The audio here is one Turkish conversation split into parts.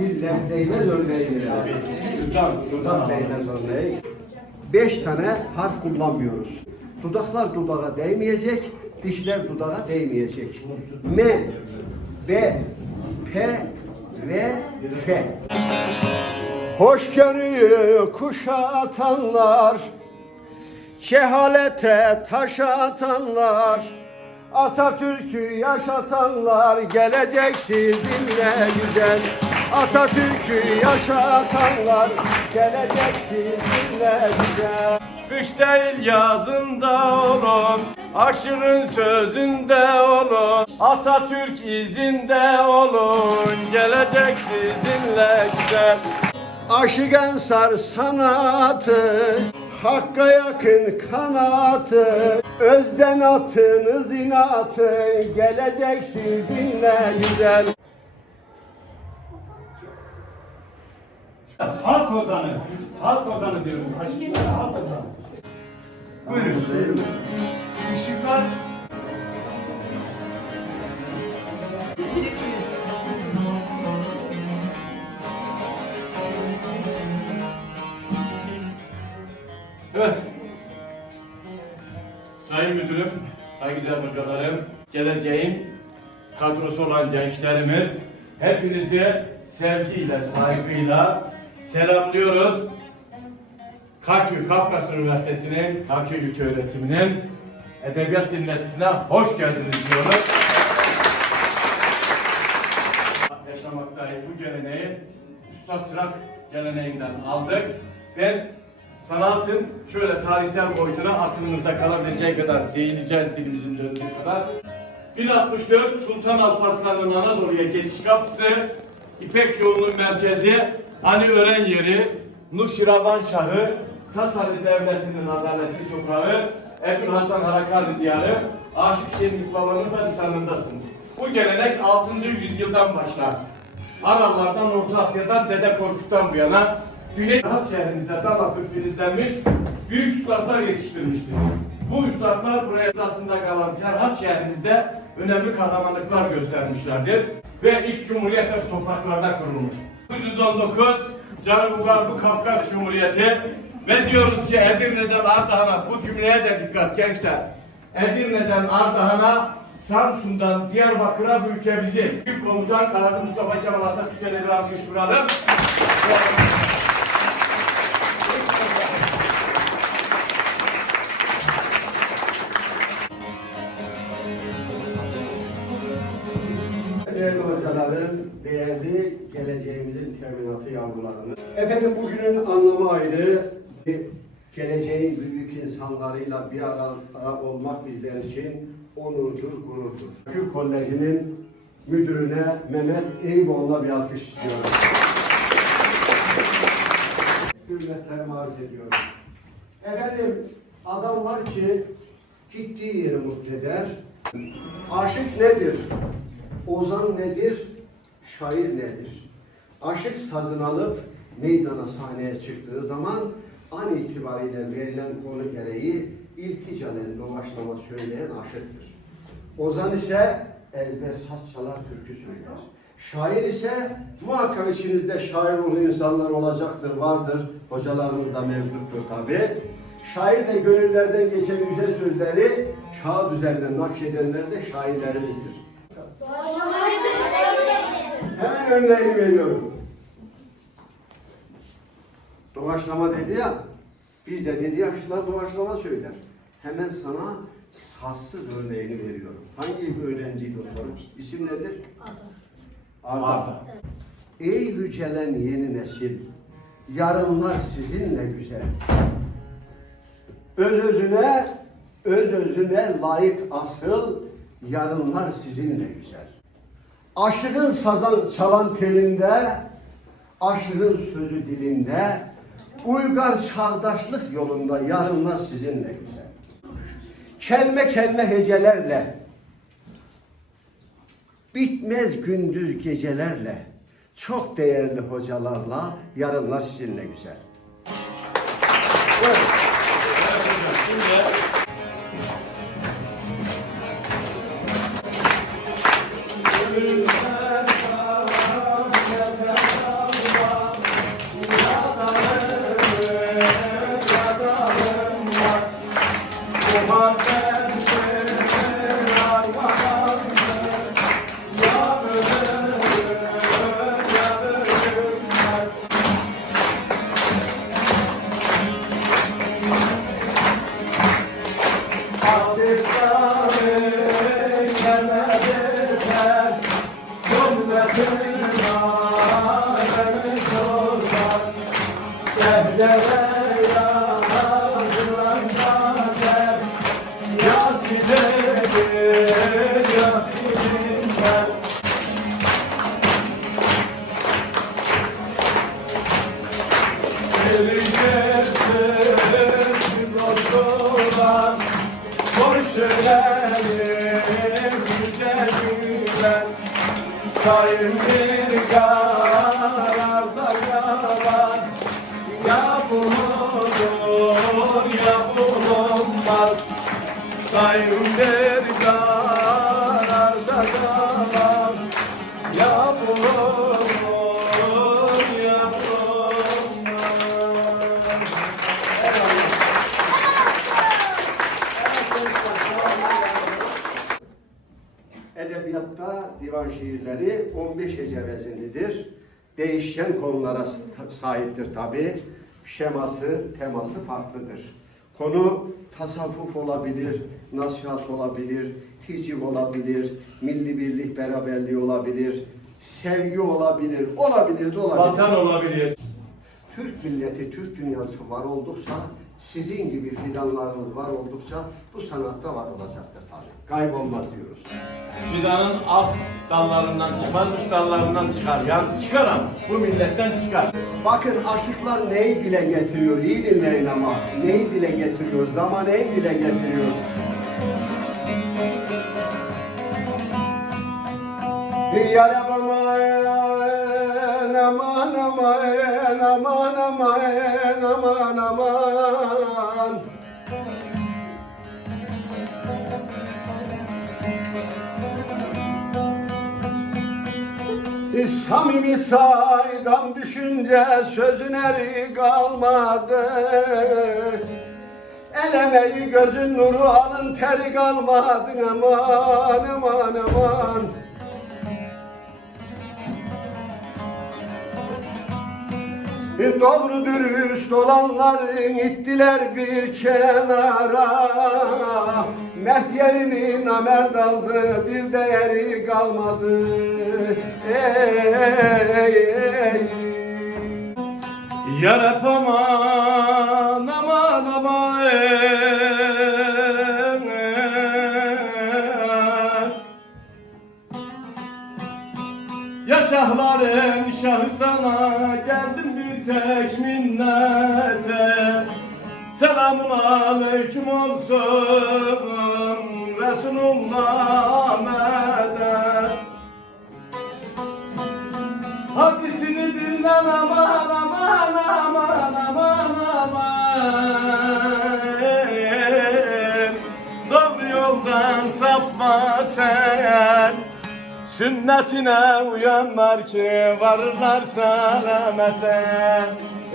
Diller değmez örneği. Sultan, Dudak değmez örneği. Beş tane harf kullanmıyoruz. Dudaklar dudağa değmeyecek, dişler dudağa değmeyecek. M, B, P ve F. Hoşgörüyü kuşatanlar, cehalete taş atanlar, Atatürk'ü yaşatanlar, gelecek sizinle güzel. Atatürk'ü yaşatanlar, gelecek sizinle güzel. Kış değil yazında olun, aşığın sözünde olun, Atatürk izinde olun, gelecek sizinle güzel. Aşık ensar sanatı, Hakka yakın kanatı, özden atınız inatı, gelecek sizinle güzel. Halk ozanı, halk ozanı diyoruz. Aşıklara halk ozanı. Buyurun. Işıklar Evet. Sayın Müdürüm, saygıdeğer hocalarım, geleceğin kadrosu olan gençlerimiz, hepinizi sevgiyle, saygıyla selamlıyoruz. Kaköy Kafkas Üniversitesi'nin Kaköy İlköğretiminin Edebiyat Dinletisine hoş geldiniz diyoruz. Yaşamaktayız. Bu geleneği Üstad Çırak geleneğinden aldık. Ben sanatın şöyle tarihsel boyutuna aklınızda kalabileceği kadar değineceğiz dilimizin döndüğü kadar. 1064 Sultan Alparslan'ın Anadolu'ya geçiş kapısı, İpek yolunun merkezi, Ali Ören yeri, Nuşiravan Şahı, Sasani Devleti'nin adaletli toprağı, Ebu Hasan Harakari diyarı, Aşık Şerif Baba'nın da lisanındasınız. Bu gelenek 6. yüzyıldan başlar. Araplardan, Orta Asya'dan, Dede Korkut'tan bu yana Güney Hat şehrimizde Dalat filizlenmiş büyük üstadlar yetiştirmiştir. Bu üstadlar buraya esasında kalan Serhat şehrimizde önemli kahramanlıklar göstermişlerdir. Ve ilk cumhuriyet topraklarda kurulmuş. 1919 Canı Garbu Kafkas Cumhuriyeti ve diyoruz ki Edirne'den Ardahan'a bu cümleye de dikkat gençler. Edirne'den Ardahan'a Samsun'dan Diyarbakır'a bu ülke bizim. Büyük komutan Gazi Mustafa Kemal Atatürk'e de bir alkış vuralım. Değerli geleceğimizin teminatı yavrularını. Efendim bugünün anlamı ayrı. Geleceğin büyük insanlarıyla bir arada olmak bizler için onurdur, gururdur. Türk Koleji'nin müdürüne Mehmet Eyüboğlu'na bir alkış istiyorum. Hürmetlerimi arz ediyorum. Efendim adam var ki gittiği yeri mutlu eder. Aşık nedir? Ozan nedir? Şair nedir? Aşık sazını alıp meydana sahneye çıktığı zaman an itibariyle verilen konu gereği irticalen doğaçlama söyleyen aşıktır. Ozan ise ezber saz çalar türkü söyler. Şair ise muhakkak içinizde şair olan insanlar olacaktır, vardır. Hocalarımız da mevcuttur tabi. Şair de gönüllerden geçen güzel sözleri kağıt üzerinde nakşedenler de şairlerimizdir. Hemen örneğini veriyorum. Doğaçlama dedi ya, biz de dedi yaşlılar doğaçlama söyler. Hemen sana sassız örneğini veriyorum. Hangi öğrenciydi o? İsim nedir? Arda. Arda. Ey yücelen yeni nesil, yarınlar sizinle güzel. Öz özüne, öz özüne layık asıl, yarınlar sizinle güzel. Aşığın sazan çalan telinde, aşığın sözü dilinde, uygar çağdaşlık yolunda yarınlar sizinle güzel. Kelme kelme hecelerle, bitmez gündüz gecelerle, çok değerli hocalarla yarınlar sizinle güzel. Evet. Sayın bir Değişken konulara sahiptir tabi. Şeması, teması farklıdır. Konu tasavvuf olabilir, nasihat olabilir, hiciv olabilir, milli birlik beraberliği olabilir, sevgi olabilir, olabilir de olabilir. Vatan olabilir. Türk milleti, Türk dünyası var oldukça, sizin gibi fidanlarınız var oldukça bu sanatta var olacaktır tabii. Kaybolmaz diyoruz. Fidanın alt dallarından çıkmaz, üst dallarından çıkar. Yani çıkar ama bu milletten çıkar. Bakın aşıklar neyi dile getiriyor? İyi dinleyin ama. Neyi dile getiriyor? Zaman neyi dile getiriyor? Yar aman aman aman aman aman aman. Samimi saydam düşünce sözün eri kalmadı. El emeği gözün nuru alın teri kalmadı. Aman aman aman Doğru dürüst olanların ittiler bir kenara. Mert yerini namert aldı bir değeri kalmadı. Ey ey Yarap aman aman aman Ya şahların şahı sana geldim bir tek minnete. Selamun aleyküm olsun Resulullah Ahmet'e Hadisini dinle aman aman Sünnetine uyanlar ki varırlar selamete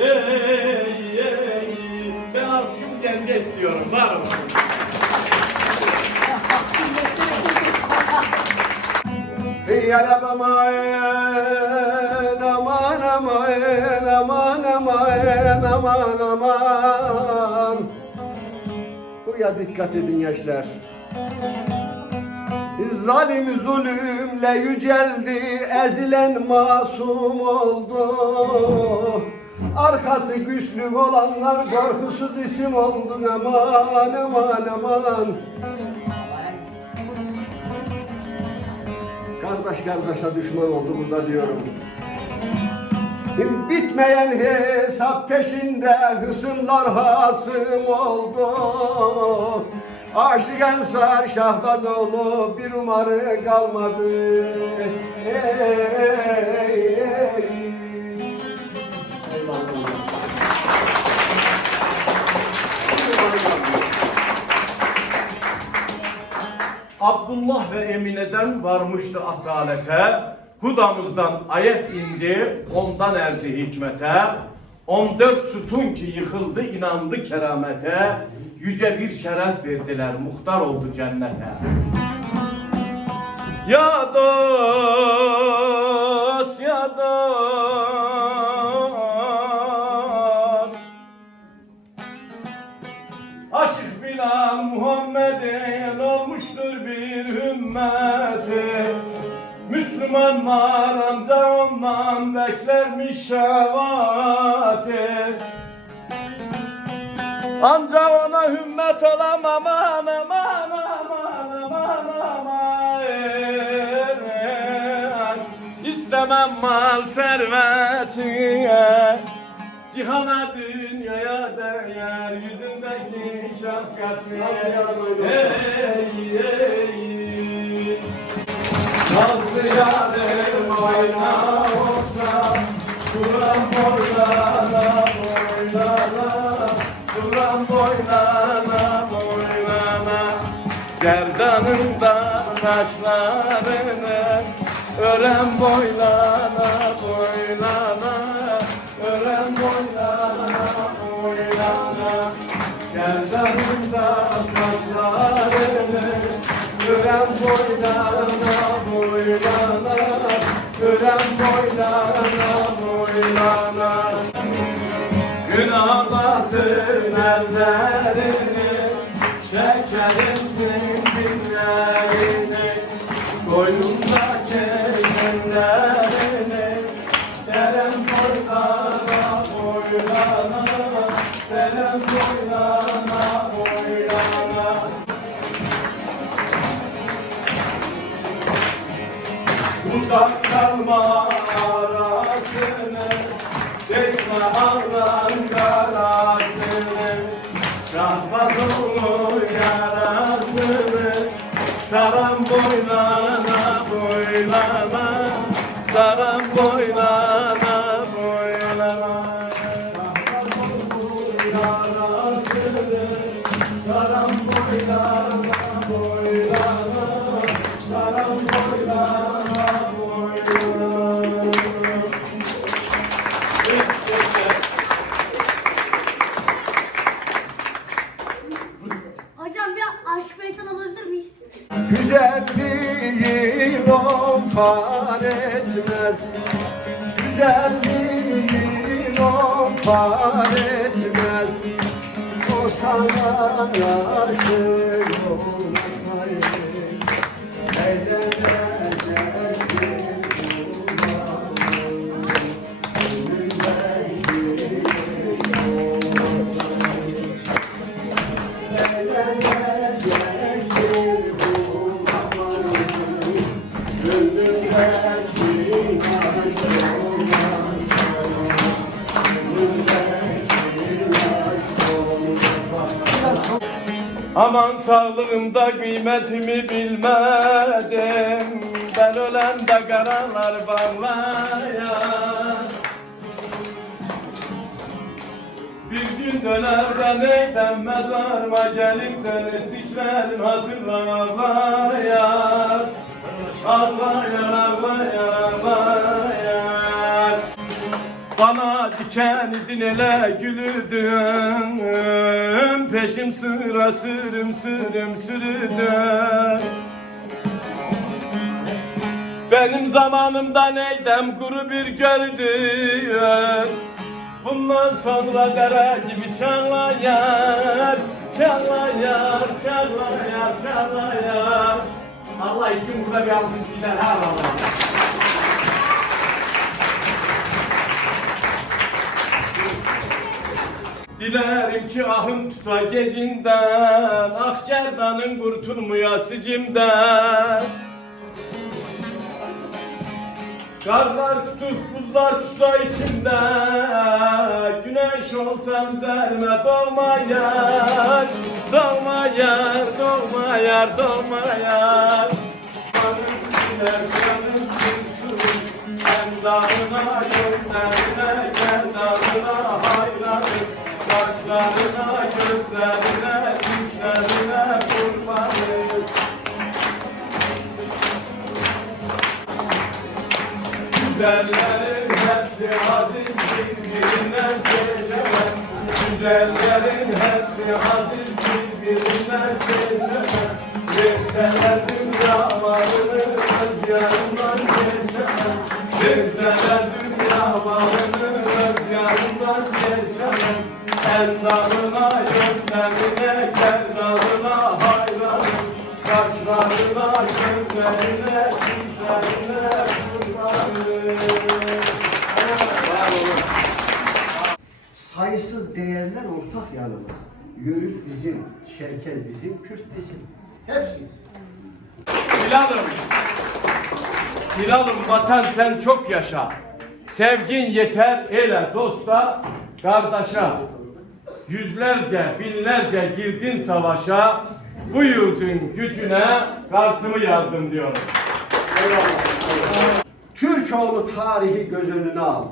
Ey ey Ben alkışım gence istiyorum var mı? Yar aman aman aman aman aman aman aman. Buraya dikkat edin gençler Zalim zulümle yüceldi, ezilen masum oldu. Arkası güçlü olanlar korkusuz isim oldu. Aman aman aman. Kardeş kardeşe düşman oldu burada diyorum. Bitmeyen hesap peşinde hısımlar hasım oldu. Aşık Ensar Şahbazoğlu bir umarı kalmadı. Ey, ey. Abdullah ve Emine'den varmıştı asalete, Hudamızdan ayet indi, ondan erdi hikmete. 14 sütun ki yıkıldı, inandı keramete. Yüce bir şeref verdiler, muhtar oldu cennete. Ya dost, ya dost. Aşık Bilal Muhammed'in olmuştur bir ümmeti Müslümanlar ancak ondan beklermiş şevati Ancak ona hümmet olam aman aman aman aman aman. İstemem mal serveti Cihana dünyaya değer yüzündeki şefkatli Ey ey Nazlı yarim oyna olsa boylana boylana Duran boylana boylana Gerdanında saçlarını Ören boylana boylana Ellerini Şekerimsin dinlerini. Koynumda çekenlerini Derem boylana boylana Derem boylana Uzak kalma arasını Çekme ağlan Güzelliğin on par etmez Güzelliğin on par etmez O sana aşık olmasaydı Eğlenecek Aman sağlığımda kıymetimi bilmedim. Ben ölende karalar bağlaya Bir gün döner de neyden mezarıma gelip senin diklerin hatırla ağlayar Ağlayar ağlayar ağlayar bana diken idin ele gülüdün. Peşim sıra sürüm sürüm sürüdün. Benim zamanımda neydem kuru bir gördün Bundan sonra dere gibi çağlayar Çağlayar, çağlayar, çağlayar Allah için burada bir alkış gider her Allah Dilerim ki ahım tuta gecinden Ah gerdanın kurtulmuya sicimden Karlar tutup buzlar tutsa içimde Güneş olsam zerme doğmayar Doğmayar, doğmayar, doğmayar. Canım gider, canım gülsün En dağına, gönderine, gel dağına hayranım Saçlarına, gözlerine, dişlerine kurbanım Güzellerin hepsi aziz birbirinden seçemem Güzellerin hepsi birbirinden seçemem Verseler dünyalarını öz yanından Endamına, gözlerine, kendalına hayranım Kaşlarına, gözlerine, Var olun. sayısız değerler ortak yanımız. Yörük bizim, Çerkez bizim, Kürt bizim. Hepsiyiz. Hilal'ım. Hilal'ım vatan sen çok yaşa. Sevgin yeter ele dosta. kardeşe yüzlerce, binlerce girdin savaşa, bu yurdun gücüne karşımı yazdım diyorum. Türkoğlu tarihi göz önüne al.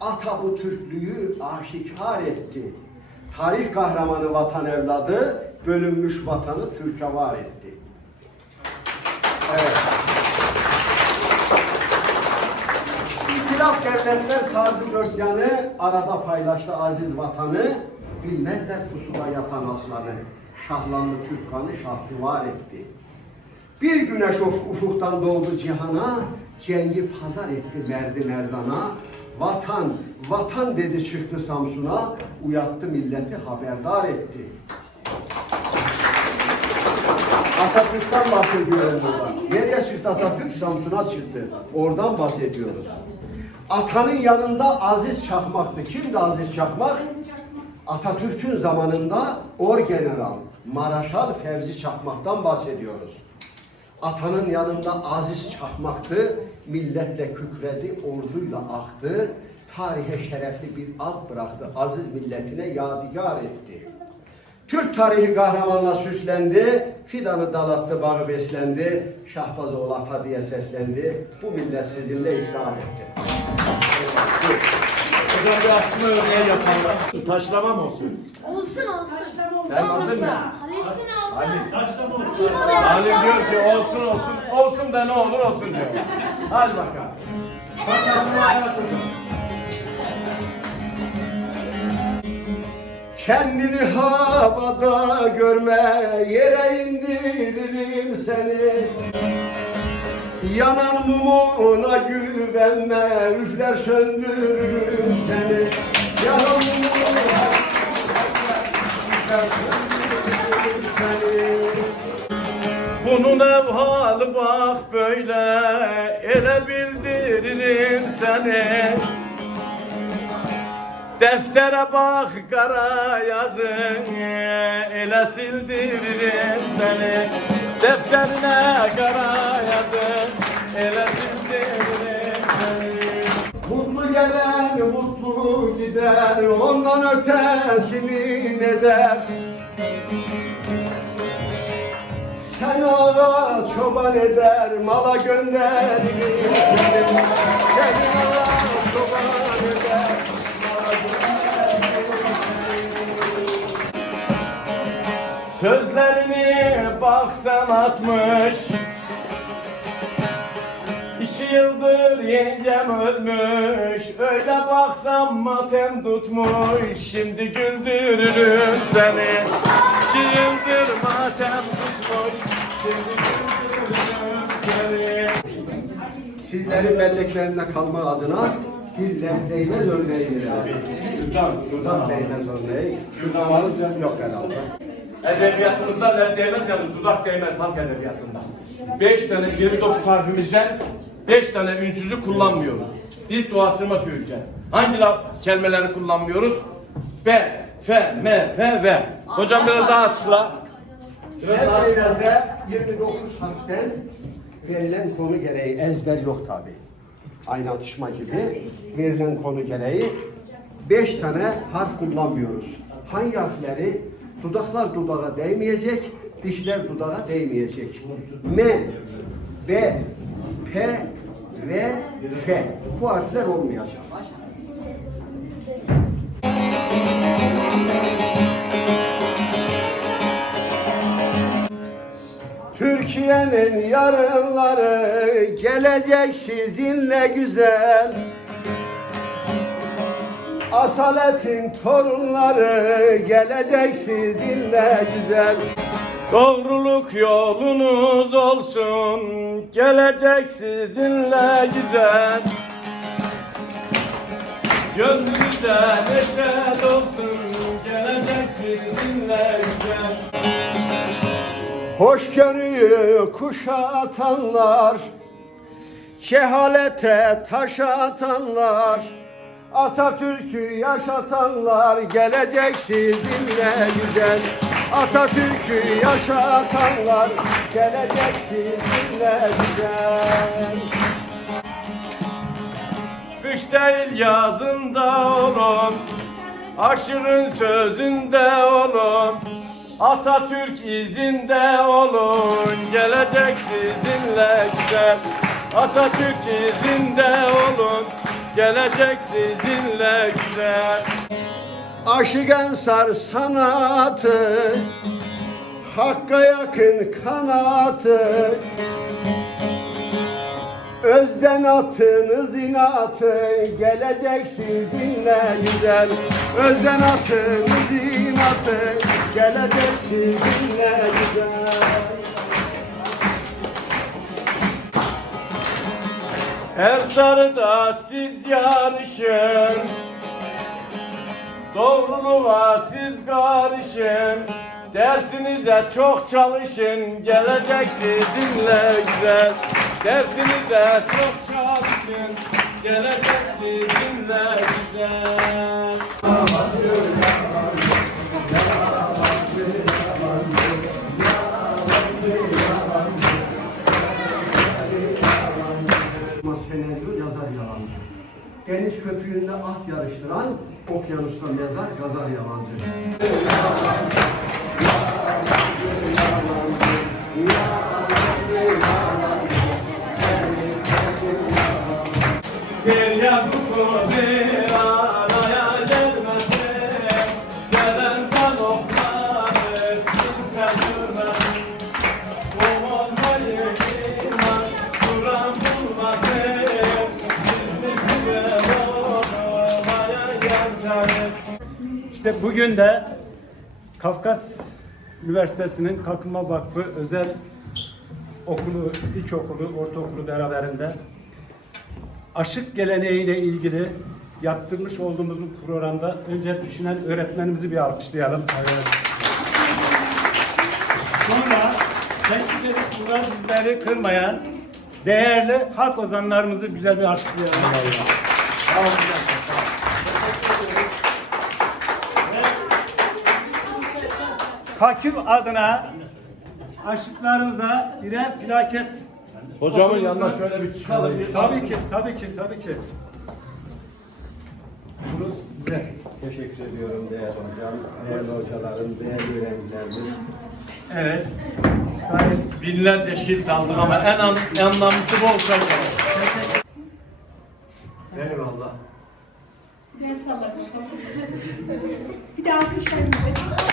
Ata bu Türklüğü aşikar etti. Tarih kahramanı vatan evladı bölünmüş vatanı Türk'e var etti. Evet. İtilaf devletler sardı dört yanı, arada paylaştı aziz vatanı, bilmezler pusuda yatan aslanı, şahlandı Türk kanı şahsuvar etti. Bir güneş uf- ufuktan doğdu cihana, cengi pazar etti merdi merdana, vatan, vatan dedi çıktı Samsun'a, uyattı milleti haberdar etti. Atatürk'ten bahsediyorum burada. Nereye çıktı Atatürk? Samsun'a çıktı. Oradan bahsediyoruz. Atanın yanında Aziz Çakmak'tı. Kimdi Aziz Çakmak? Atatürk'ün zamanında Orgeneral, Maraşal Fevzi Çakmak'tan bahsediyoruz. Atanın yanında Aziz Çakmak'tı, milletle kükredi, orduyla aktı, tarihe şerefli bir ad bıraktı, aziz milletine yadigar etti. Türk tarihi kahramanla süslendi, fidanı dalattı, bağı beslendi, Şahbazoğlu ata diye seslendi, bu millet sizinle iftihar etti. Hocam bir açma örneği yapanlar. Taşlama mı olsun? Olsun olsun. Sen aldın mı? Halittin olsun. Oraya Ali aşağı? diyor ki olsun olsun, olsun da ne olur olsun diyor. Hadi bakalım. Bakalım hayatım. Kendini havada görme, yere indiririm seni. Yanan mumuna güvenme, üfler söndürürüm seni. Yanan mumuna üfler söndürürüm seni. Bunun evhalı bak böyle, ele bildiririm seni. Deftere bak kara yazın, ele sildiririm seni. Defterine kara yazın, ele sildiririm seni. Mutlu gelen mutlu gider, ondan ötesini ne der? Sen ağa çoban eder, mala gönderirim seni. Senin ağa çoban Sözlerini bak sen atmış İki yıldır yengem ölmüş Öyle baksam matem tutmuş Şimdi güldürürüm seni İki yıldır matem tutmuş Şimdi güldürürüm seni Sizlerin belleklerinde kalma adına bir laf değmez örneği. Şuradan, Dudak değmez örneği. Şuradan varız ya. Yok herhalde. Edebiyatımızda laf değmez yalnız dudak değmez halk edebiyatında. Beş tane 29 harfimizden beş tane ünsüzü kullanmıyoruz. Biz doğaçlama söyleyeceğiz. Hangi laf kelimeleri kullanmıyoruz? B, F, M, F, V. Hocam biraz daha açıkla. Biraz daha açıkla. evrende 29 harften verilen konu gereği ezber yok tabi. Aynı atışma gibi verilen konu gereği beş tane harf kullanmıyoruz. Hangi harfleri? Dudaklar dudağa değmeyecek, dişler dudağa değmeyecek. M, B, P, V, F. Bu harfler olmayacak. Türkiye'nin yarınları gelecek sizinle güzel. Asaletin torunları gelecek sizinle güzel. Doğruluk yolunuz olsun, gelecek sizinle güzel. Gönlünüzde neşe dolsun, gelecek sizinle güzel. Hoşgörüyü kuşatanlar, cehalete taş atanlar, Atatürk'ü yaşatanlar gelecek sizinle güzel. Atatürk'ü yaşatanlar gelecek sizinle güzel. Kış değil yazında olun, Aşığın sözünde olun Atatürk izinde olun Gelecek sizinle güzel Atatürk izinde olun Gelecek sizinle güzel. Aşık ensar sanatı Hakka yakın kanatı. Özden atınız inatı Gelecek sizinle güzel. Özden atınız inatı Gelecek sizinle güzel Her sarıda siz yarışın. Doğruluğa siz karışın. Dersinize çok çalışın. Gelecek sizinle güzel. Dersinize çok çalışın. Gelecek sizinle güzel Deniz köpüğünde at yarıştıran, okyanusta mezar gazar yalancı. Bu bir İşte bugün de Kafkas Üniversitesi'nin Kalkınma Vakfı özel okulu, ilkokulu, ortaokulu beraberinde aşık geleneğiyle ilgili yaptırmış olduğumuz bu programda önce düşünen öğretmenimizi bir alkışlayalım. Sonra teşvik edip bizleri kırmayan değerli halk ozanlarımızı güzel bir alkışlayalım. Sağ olun. Kaküv adına aşıklarımıza birer plaket Hocamın yanına şöyle bir çıkalım. Tabii ki, tabii ki, tabii ki. Bunu size Teşekkür ediyorum değerli hocam, değerli hocalarım, değerli öğrencilerimiz. evet. Sayın Binlerce şiir aldık ama en an, anlamlısı bu olacak. Eyvallah. Bir de alkışlarınızı.